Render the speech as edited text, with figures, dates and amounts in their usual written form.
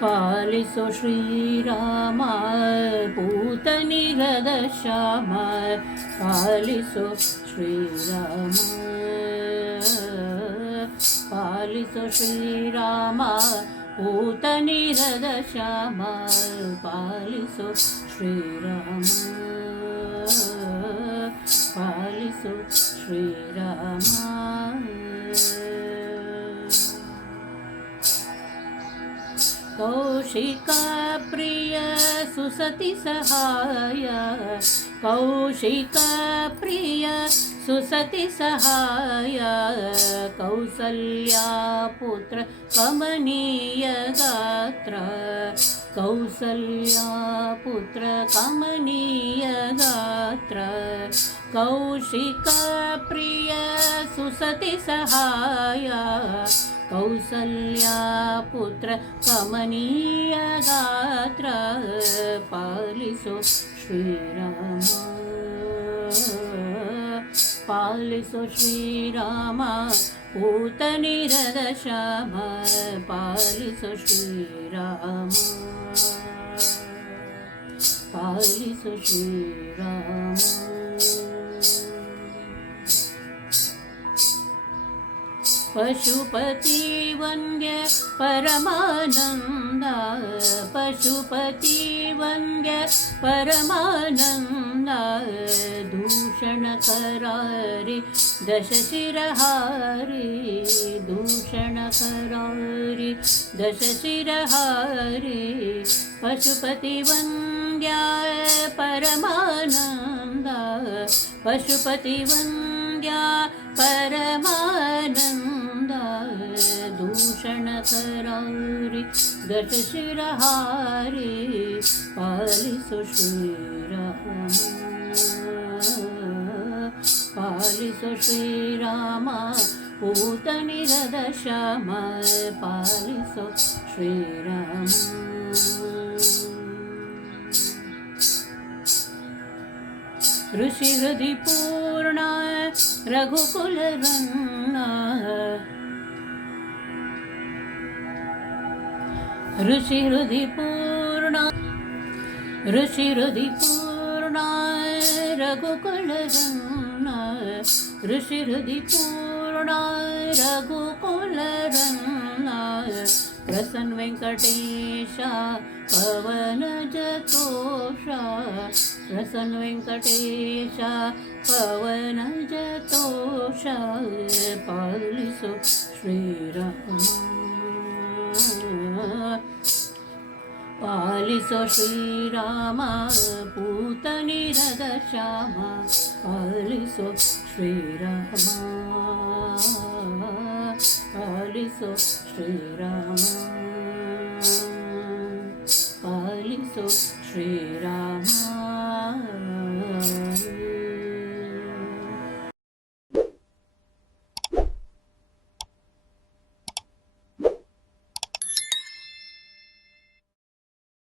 ಪಾಲಿಸೋ ಶ್ರೀರಾಮ ಪೂತನಿಗದ ಶ್ಯಾಮ, ಪಾಲಿಸೋ ಶ್ರೀರಾಮ, ಪಾಲಿಸೋ ಶ್ರೀರಾಮ ಪೂತನಿರದ ಶ್ಯಾಮ, ಪಾಲಿಸೋ ಶ್ರೀರಾಮ, ಪಾಲಿಸೋ ಶ್ರೀರಾಮ. ಕೌಶಿಕ ಪ್ರಿಯ ಸುಸತಿ ಸಹಾಯ, ಕೌಶಿಕ ಪ್ರಿಯ ಸುಸತಿ ಸಹಾಯ, ಕೌಸಲ್ಯಾ ಪುತ್ರ ಕಮನೀಯ ಗಾತ್ರ, ಕೌಸಲ್ಯಾ ಪುತ್ರ ಕಮನೀಯ ಗಾತ್ರ, ಕೌಶಿಕ ಪ್ರಿಯ ಸುಸತಿ ಸಹಾಯ, ಕೌಸಲ್ಯಾ ಪುತ್ರ ಕಮನೀಯ ಗಾತ್ರ, ಪಾಲಿಸೋ ಶ್ರೀರಾಮ, ಪಾಲಿಸೋ ಶ್ರೀರಾಮ ಪೂತನಿರದ ಶ್ಯಾಮ, ಪಾಲಿಸೋ ಶ್ರೀರಾಮ, ಪಾಲಿಸೋ ಶ್ರೀರಾಮ. ಪಶುಪತಿ ವಂದ್ಯ ಪರಮಾನಂದ, ಪಶುಪತಿ ವಂದ್ಯ ಪರಮಾನಂದ, ದೂಷಣ ಕರಾರಿ ದಶಶಿರಹಾರಿ, ದೂಷಣ ಕರಾರಿ ದಶಶಿರಹಾರಿ, ಪಶುಪತಿ ವಂದ್ಯ ಪರಮಾನಂದ, ಪಶುಪತಿ ವಂದ್ಯ ಪರಮಾನಂದ, ದೂಷಣ ಕರಾರಿ ದಶಶಿರಹಾರಿ, ಪಾಲಿಸೋ ಶ್ರೀರಾಮ, ಪಾಲಿಸೋ ಶ್ರೀರಾಮ ಪೂತನಿರದ ಶ್ಯಾಮ, ಪಾಲಿಸೋ ಶ್ರೀರಾಮ. ಋಷಿ ಹೃದಯ ಪೂರ್ಣ ರಘುಕುಲ ರನ್ನ, ಋಷಿ ಹೃದಯ ಪೂರ್ಣ, ಋಷಿ ಹೃದಯ ಪೂರ್ಣ ರಘುಕುಲ ರನ್ನ, ಋಷಿ ಹೃದಯ ಪೂರ್ಣ ರಘುಕುಲ ರನ್ನ, ಪ್ರಸನ್ನ ವೆಂಕಟೇಶ ಪವನ ಜತೋಷ, ಪ್ರಸನ್ನ ವೆಂಕಟೇಶ ಪವನ ಜತೋಷ, ಪಾಲಿಸೋ ಶ್ರೀರಾಮ, ಪಾಲಿಸೋ ಶ್ರೀರಾಮ ಪೂತನಿರದ ಶ್ಯಾಮ, ಪಾಲಿಸೋ ಶ್ರೀರಾಮ, ಪಾಲಿಸೋ ಶ್ರೀರಾಮ, ಪಾಲಿಸೋ ಶ್ರೀರಾಮ.